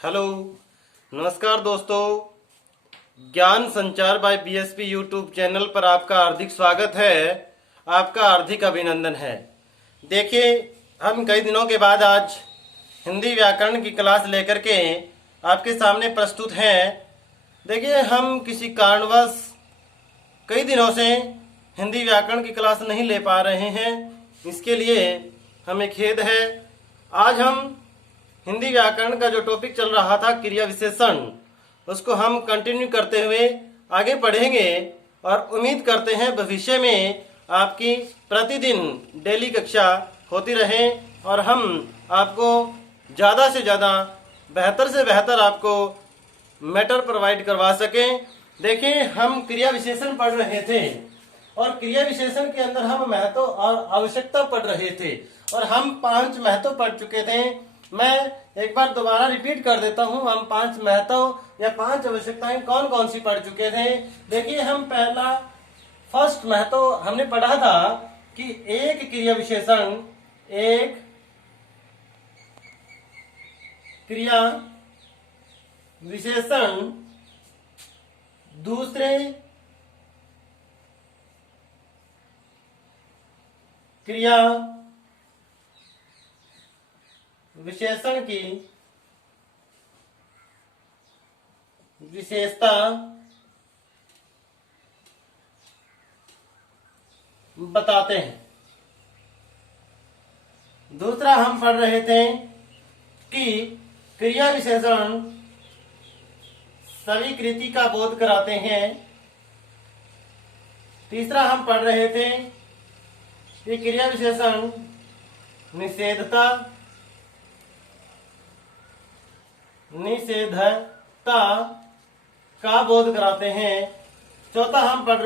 Hello, नमस्कार दोस्तों। ज्ञान संचार बाय बीएसपी यूट्यूब चैनल पर आपका हार्दिक स्वागत है। आपका हार्दिक अभिनंदन है। देखिए, हम कई दिनों के बाद आज हिंदी व्याकरण की क्लास लेकर के आपके सामने प्रस्तुत हैं। देखिए, हम किसी कारणवश कई दिनों से हिंदी व्याकरण की क्लास नहीं ले पा रहे हैं। इसके लिए हमें खेद है। आज हम हिंदी व्याकरण का जो टॉपिक चल रहा था क्रिया विशेषण, उसको हम कंटिन्यू करते हुए आगे बढ़ेंगे और उम्मीद करते हैं भविष्य में आपकी प्रतिदिन डेली कक्षा होती रहे और हम आपको ज़्यादा से ज़्यादा बेहतर से बेहतर आपको मैटर प्रोवाइड करवा सकें। देखिए, हम क्रिया विशेषण पढ़ रहे थे और क्रिया विशेषण के अंदर हम महत्व और आवश्यकता पढ़ रहे थे और हम 5 महत्व पढ़ चुके थे। मैं एक बार दोबारा रिपीट कर देता हूं, हम 5 महत्व या 5 आवश्यकताएं कौन कौन सी पढ़ चुके थे। देखिए, हम पहला फर्स्ट महत्व हमने पढ़ा था कि एक क्रिया विशेषण दूसरे क्रिया विशेषण की विशेषता बताते हैं। दूसरा हम पढ़ रहे थे कि क्रिया विशेषण स्वीकृति का बोध कराते हैं। तीसरा हम पढ़ रहे थे कि क्रिया विशेषण निषेधता का बोध कराते हैं। चौथा हम पढ़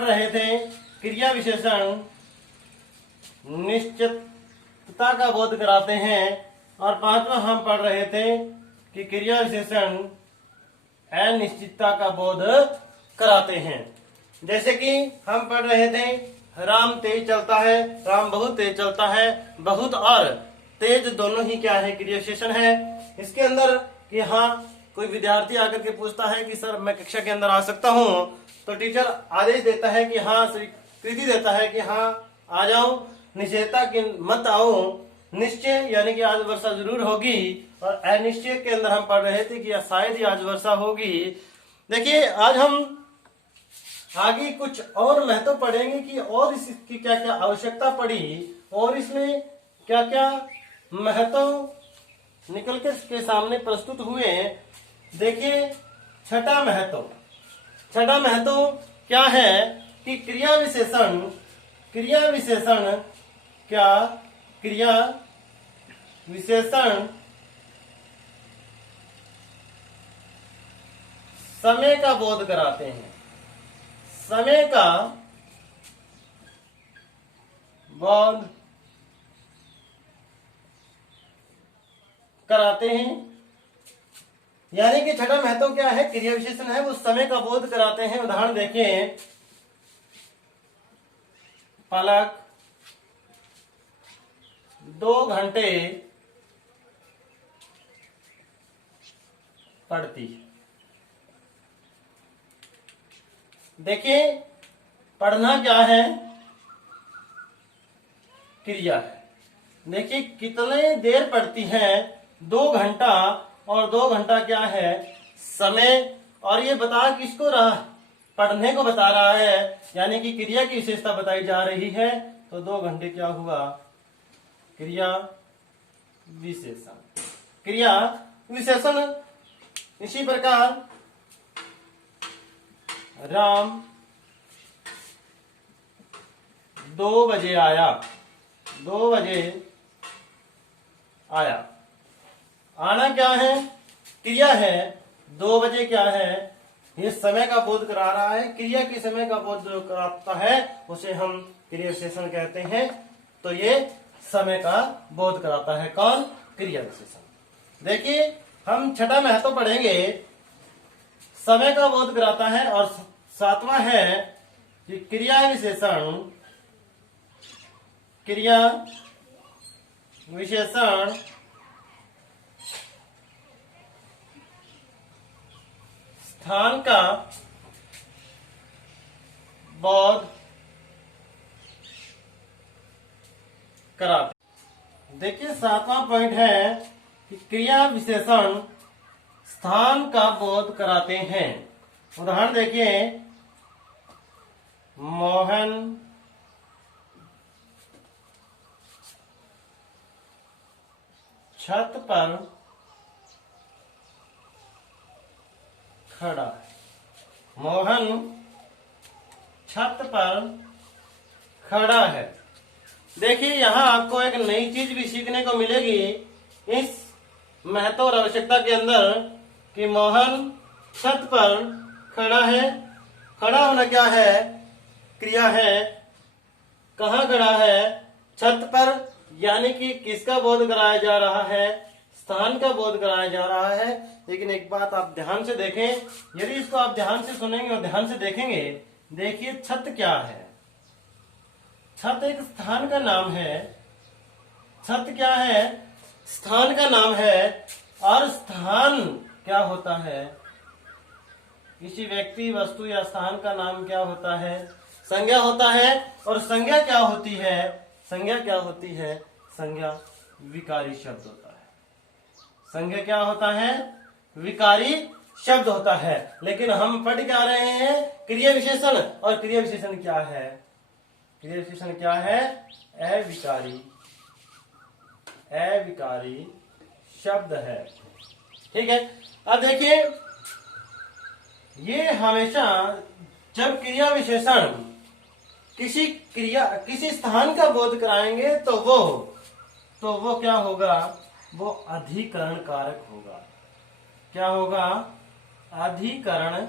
रहे थे क्रिया विशेषण निश्चितता का बोध कराते हैं। और पांचवा हम पढ़ रहे थे कि क्रिया विशेषण अनिश्चितता का बोध कराते हैं। जैसे कि हम पढ़ रहे थे, राम तेज चलता है, राम बहुत तेज चलता है। बहुत और तेज दोनों ही क्या है, क्रिया विशेषण है। इसके अंदर कि हाँ, कोई विद्यार्थी आकर के पूछता है कि सर मैं कक्षा के अंदर आ सकता हूँ, तो टीचर आदेश देता है कि हाँ, स्वीकृति देता है कि हाँ आ जाओ, निषेधता कि मत आओ। निश्चय यानी कि आज वर्षा जरूर होगी और अनिश्चय के अंदर हम पढ़ रहे थे कि शायद ही आज वर्षा होगी। देखिए, आज हम आगे कुछ और महत्व पढ़ेंगे कि और इसकी क्या क्या आवश्यकता पड़ी और इसमें क्या क्या महत्व निकल के सामने प्रस्तुत हुए। देखिए, छठा महत्व क्या है कि क्रिया विशेषण समय का बोध कराते हैं। समय का बोध कराते हैं। यानी कि छठा महत्व क्या है, क्रिया विशेषण है, वो समय का बोध कराते हैं। उदाहरण देखें, पलक 2 घंटे पढ़ती है। देखिए, पढ़ना क्या है, क्रिया है। देखिए, कितने देर पढ़ती है, 2 घंटा, और 2 घंटा क्या है, समय। और ये बता किसको रहा, पढ़ने को बता रहा है, यानी कि क्रिया की विशेषता बताई जा रही है। तो 2 घंटे क्या हुआ, क्रिया विशेषण। इसी प्रकार राम 2 बजे आया। आना क्या है, क्रिया है। 2 बजे क्या है, ये समय का बोध करा रहा है। क्रिया के समय का बोध जो कराता है उसे हम क्रिया विशेषण कहते हैं। तो ये समय का बोध कराता है, कौन, क्रिया विशेषण। देखिए, हम छठा महत्व पढ़ेंगे, समय का बोध कराता है। और सातवां है कि क्रिया विशेषण स्थान का बोध कराते। देखिए 7वां पॉइंट है कि क्रिया विशेषण स्थान का बोध कराते हैं। उदाहरण देखिए, मोहन छत पर खड़ा है। मोहन छत पर खड़ा है। देखिए यहां आपको एक नई चीज भी सीखने को मिलेगी इस महत्व और आवश्यकता के अंदर कि मोहन छत पर खड़ा है। खड़ा होना क्या है? क्रिया है। कहाँ खड़ा है? छत पर, यानी कि किसका बोध कराया जा रहा है? स्थान का बोध कराया जा रहा है। लेकिन एक बात आप ध्यान से देखें, यदि इसको आप ध्यान से सुनेंगे और ध्यान से देखेंगे, देखिए छत क्या है? छत एक स्थान का नाम है। छत क्या है? स्थान का नाम है। और स्थान क्या होता है? किसी व्यक्ति, वस्तु या स्थान का नाम क्या होता है? संज्ञा होता है। और संज्ञा क्या होती है? संज्ञा क्या होती है? संज्ञा विकारी शब्द होता है। संज्ञा क्या होता है? विकारी शब्द होता है। लेकिन हम पढ़ क्या रहे हैं? क्रिया विशेषण। और क्रिया विशेषण क्या है? क्रिया विशेषण क्या है? अविकारी, अविकारी शब्द है। ठीक है। अब देखिए, ये हमेशा जब क्रिया विशेषण किसी स्थान का बोध कराएंगे तो वो क्या होगा? वो अधिकरण कारक होगा। क्या होगा? अधिकरण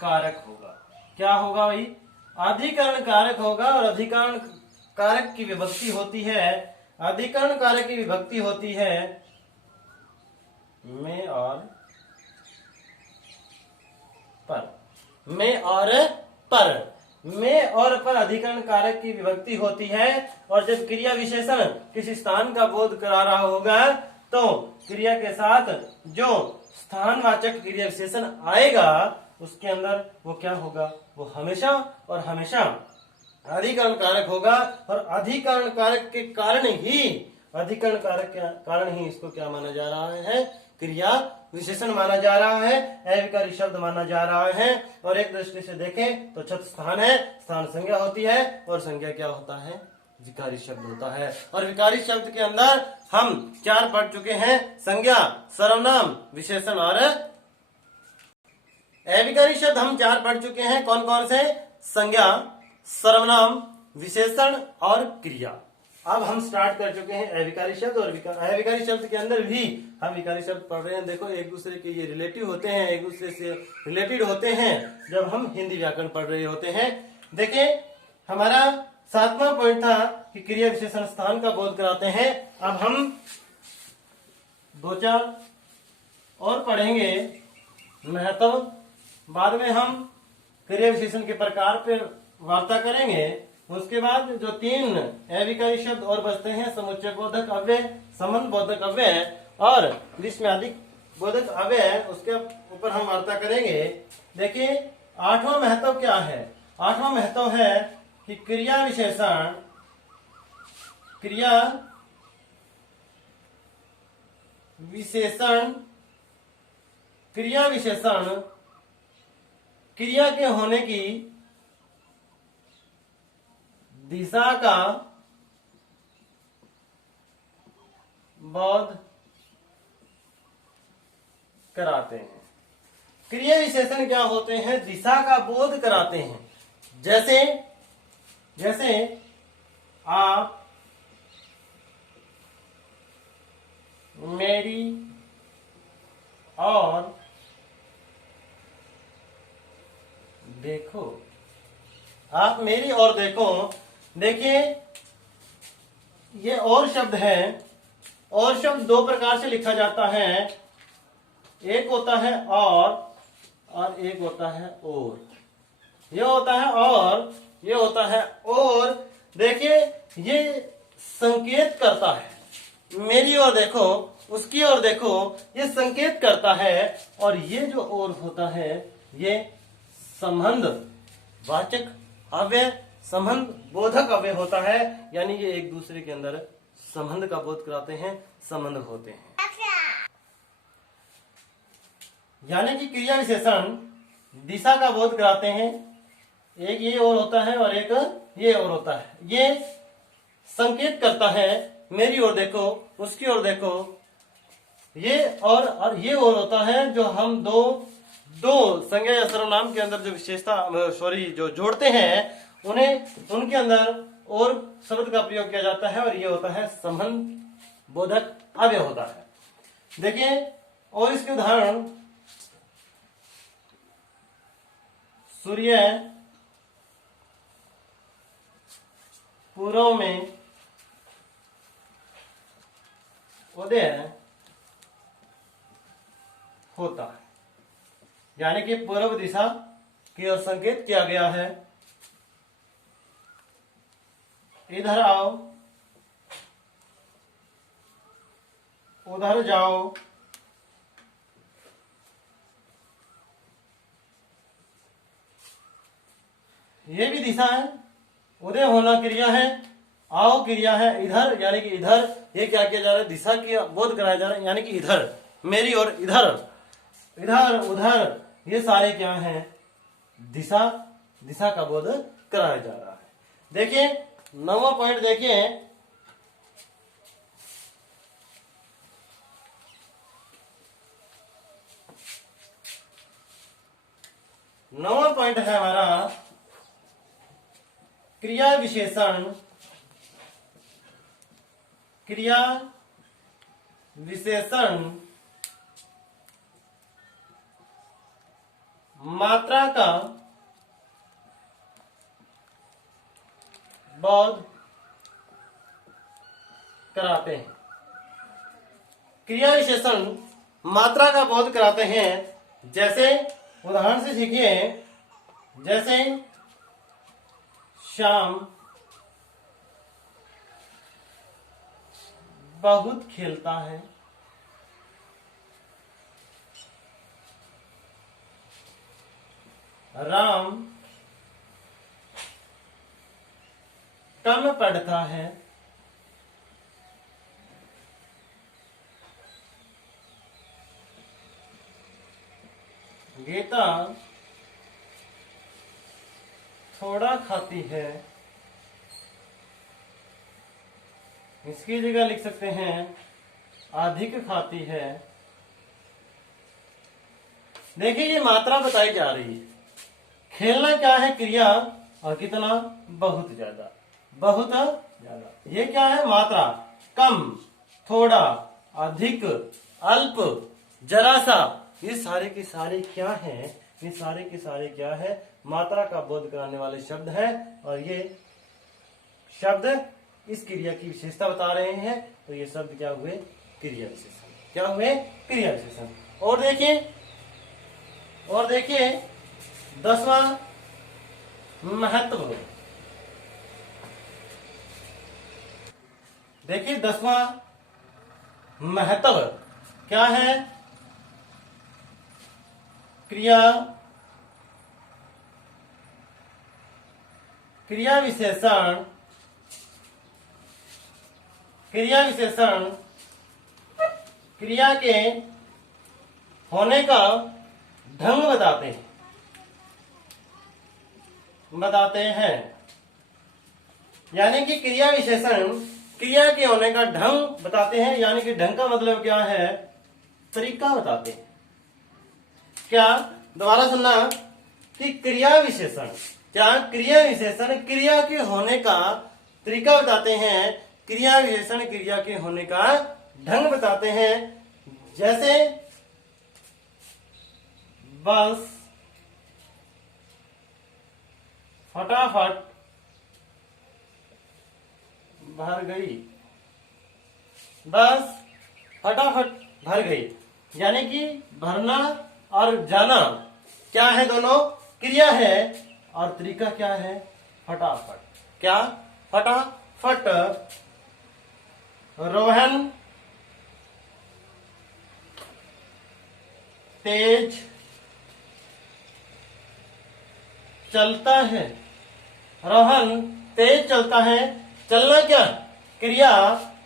कारक होगा। क्या होगा भाई? अधिकरण कारक होगा। और अधिकरण कारक की विभक्ति होती है, अधिकरण कारक की विभक्ति होती है में और पर। में और पर। में और पर अधिकरण कारक की विभक्ति होती है। और जब क्रिया विशेषण किसी स्थान का बोध करा रहा होगा तो क्रिया के साथ जो स्थानवाचक क्रिया विशेषण आएगा उसके अंदर वो क्या होगा? वो हमेशा और हमेशा अधिकरण कारक होगा। और अधिकरण कारक के कारण ही, अधिकरण कारक के कारण ही इसको क्या माना जा रहा है? क्रिया विशेषण माना जा रहा है, अविकारी शब्द माना जा रहा है। और एक दृष्टि से देखें तो छत स्थान है, स्थान संज्ञा होती है, और संज्ञा क्या होता है? विकारी शब्द होता है। और विकारी शब्द के अंदर हम 4 पढ़ चुके हैं, संज्ञा, सर्वनाम, विशेषण और अविकारी शब्द हम 4 पढ़ चुके हैं। कौन कौन से? संज्ञा, सर्वनाम, विशेषण और क्रिया। अब हम स्टार्ट कर चुके हैं अविकारी शब्द। और अविकारी शब्द के अंदर भी हम विकारी शब्द पढ़ रहे हैं। देखो एक दूसरे के ये रिलेटिव होते हैं, एक दूसरे से रिलेटेड होते हैं जब हम हिंदी व्याकरण पढ़ रहे होते हैं। देखिए हमारा 7वां पॉइंट था कि क्रिया विशेषण स्थान का बोध कराते हैं। अब हम 2-4 और पढ़ेंगे महत्व। बाद में हम क्रिया विशेषण के प्रकार पर वार्ता करेंगे। उसके बाद जो 3 अविकारी शब्द और बचते हैं, समुच्चय बोधक अव्यय, संबंध बोधक अव्यय और विस्मयादिक बोधक अव्यय, उसके ऊपर हम वार्ता करेंगे। देखिए 8वां महत्व क्या है? 8वां महत्व है कि क्रिया विशेषण क्रिया के होने की दिशा का बोध कराते हैं। क्रिया विशेषण क्या होते हैं? दिशा का बोध कराते हैं। जैसे आप मेरी और देखो। आप मेरी और देखो। देखिए ये और शब्द है। और शब्द 2 प्रकार से लिखा जाता है। एक होता है और एक होता है और। ये होता है और, ये होता है और। देखिए ये संकेत करता है, मेरी और देखो उसकी ओर देखो, ये संकेत करता है। और ये जो और होता है ये संबंध वाचक अव्यय, संबंध बोधक अव्यय होता है। यानी ये एक दूसरे के अंदर संबंध का बोध कराते हैं, संबंध होते हैं। यानी कि क्रिया विशेषण दिशा का बोध कराते हैं। एक ये और होता है और एक ये और होता है। ये संकेत करता है, मेरी ओर देखो, उसकी ओर देखो। ये और ये और होता है जो हम दो संज्ञा या सर्वनाम के अंदर जो विशेषता जो जोड़ते हैं उन्हें, उनके अंदर और शब्द का प्रयोग किया जाता है और ये होता है संबंध बोधक अव्यय होता है। देखिए और इसके उदाहरण, सूर्य पूर्व में उदय होता है। यानी कि पूर्व दिशा की ओर संकेत किया गया है। इधर आओ, उधर जाओ, ये भी दिशा है। उदय होना क्रिया है, आओ क्रिया है, इधर यानी कि इधर, ये क्या किया जा रहा है, दिशा की बोध कराया जा रहा है। यानी कि इधर मेरी और इधर, इधर उधर, ये सारे क्या हैं, दिशा का बोध कराया जा रहा है। देखिए 9वां पॉइंट देखिए, नौवां पॉइंट है हमारा क्रिया विशेषण। क्रिया विशेषण मात्रा का बोध कराते हैं। क्रिया विशेषण मात्रा का बोध कराते हैं। जैसे उदाहरण से सीखिए, जैसे श्याम बहुत खेलता है। राम कम पढ़ता है। गीता थोड़ा खाती है। इसकी जगह लिख सकते हैं अधिक खाती है। देखिए ये मात्रा बताई जा रही है। खेलना क्या है, क्रिया, और कितना, बहुत ज्यादा, बहुत ज्यादा। ये क्या है, मात्रा, कम, थोड़ा, अधिक, अल्प, जरा सा। ये सारे के सारे क्या हैं, ये सारे के सारे क्या है, मात्रा का बोध कराने वाले शब्द हैं। और ये शब्द इस क्रिया की विशेषता बता रहे हैं। तो ये शब्द क्या हुए, क्रिया विशेषण। क्या हुए, क्रिया विशेषण। और देखिए 10वां महत्व। देखिए 10वां महत्व क्या है, क्रिया विशेषण। क्रिया विशेषण क्रिया के होने का ढंग बताते हैं। यानी कि क्रिया विशेषण क्रिया के होने का ढंग बताते हैं। यानी कि ढंग का मतलब क्या है, तरीका बताते हैं। क्या, दोबारा सुनना, कि क्रिया विशेषण क्रिया के होने का तरीका बताते हैं। क्रिया विशेषण क्रिया के होने का ढंग बताते हैं। जैसे बस फटाफट भर गई। बस फटाफट भर गई। यानी कि भरना और जाना क्या है, दोनों क्रिया है। और तरीका क्या है, फटाफट। क्या, फटाफट। रोहन तेज चलता है। रोहन तेज चलता है। चलना क्या क्रिया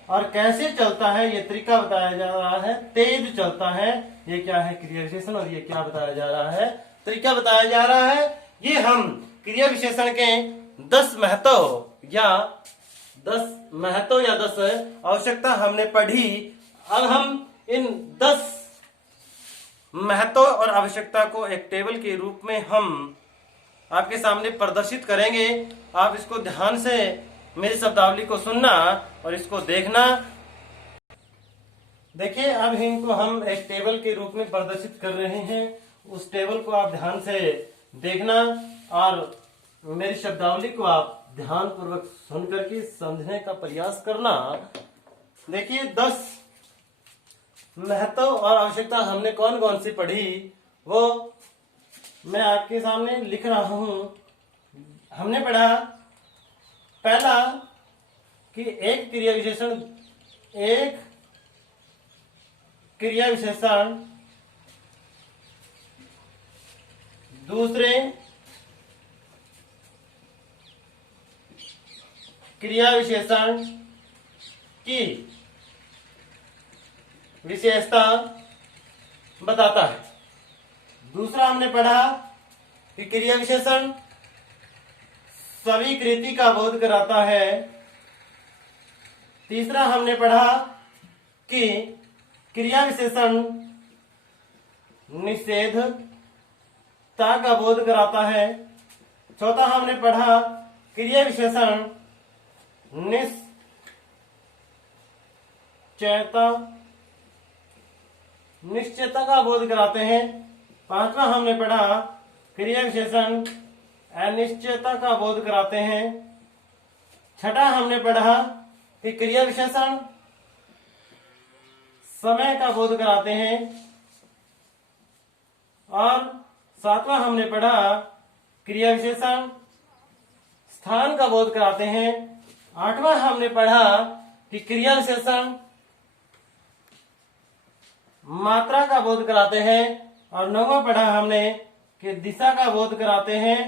और कैसे चलता है ये तरीका बताया जा रहा है। तेज चलता है ये क्या है क्रिया विशेषण, और ये क्या बताया जा रहा है तरीका बताया जा रहा है। ये हम क्रिया विशेषण के 10 महत्व या 10 आवश्यकता हमने पढ़ी। अब हम इन 10 महत्व और आवश्यकता को एक टेबल के रूप में हम आपके सामने प्रदर्शित करेंगे। आप इसको ध्यान से मेरी शब्दावली को सुनना और इसको देखना। देखिए, अब इनको हम एक टेबल के रूप में प्रदर्शित कर रहे हैं। उस टेबल को आप ध्यान से देखना और मेरी शब्दावली को आप ध्यान पूर्वक सुन करके समझने का प्रयास करना। देखिए, 10 महत्व और आवश्यकता हमने कौन कौन सी पढ़ी वो मैं आपके सामने लिख रहा हूं। हमने पढ़ा पहला कि एक क्रिया विशेषण दूसरे क्रिया विशेषण की विशेषता बताता है। दूसरा हमने पढ़ा कि क्रिया विशेषण स्वीकृति का बोध कराता है। तीसरा हमने पढ़ा कि क्रिया विशेषण निषेधता का बोध कराता है। चौथा हमने पढ़ा क्रिया विशेषण निश्चयता का बोध कराते हैं। पांचवा हमने पढ़ा क्रिया विशेषण अनिश्चयता का बोध कराते हैं। छठा हमने पढ़ा कि क्रिया विशेषण समय का बोध कराते हैं। और सातवां हमने पढ़ा क्रिया विशेषण स्थान का बोध कराते हैं। आठवां हमने पढ़ा कि क्रिया विशेषण मात्रा का बोध कराते हैं। और 9वां पढ़ा हमने कि दिशा का बोध कराते हैं।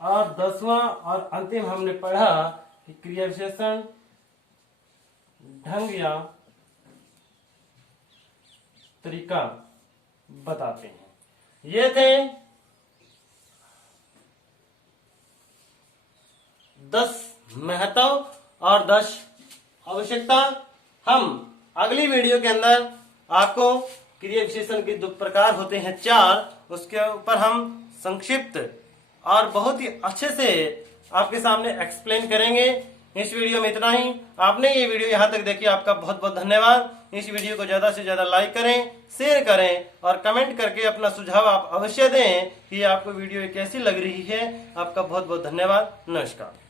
और 10वां और अंतिम हमने पढ़ा कि क्रिया विशेषण ढंग या तरीका बताते हैं। ये थे 10 महत्व और 10 आवश्यकता। हम अगली वीडियो के अंदर आपको क्रिया विशेषण के 2 प्रकार होते हैं 4, उसके ऊपर हम संक्षिप्त और बहुत ही अच्छे से आपके सामने एक्सप्लेन करेंगे। इस वीडियो में इतना ही। आपने ये वीडियो यहाँ तक देखी, आपका बहुत बहुत धन्यवाद। इस वीडियो को ज्यादा से ज्यादा लाइक करें, शेयर करें और कमेंट करके अपना सुझाव आप अवश्य दें कि आपको वीडियो कैसी लग रही है। आपका बहुत बहुत धन्यवाद। नमस्कार।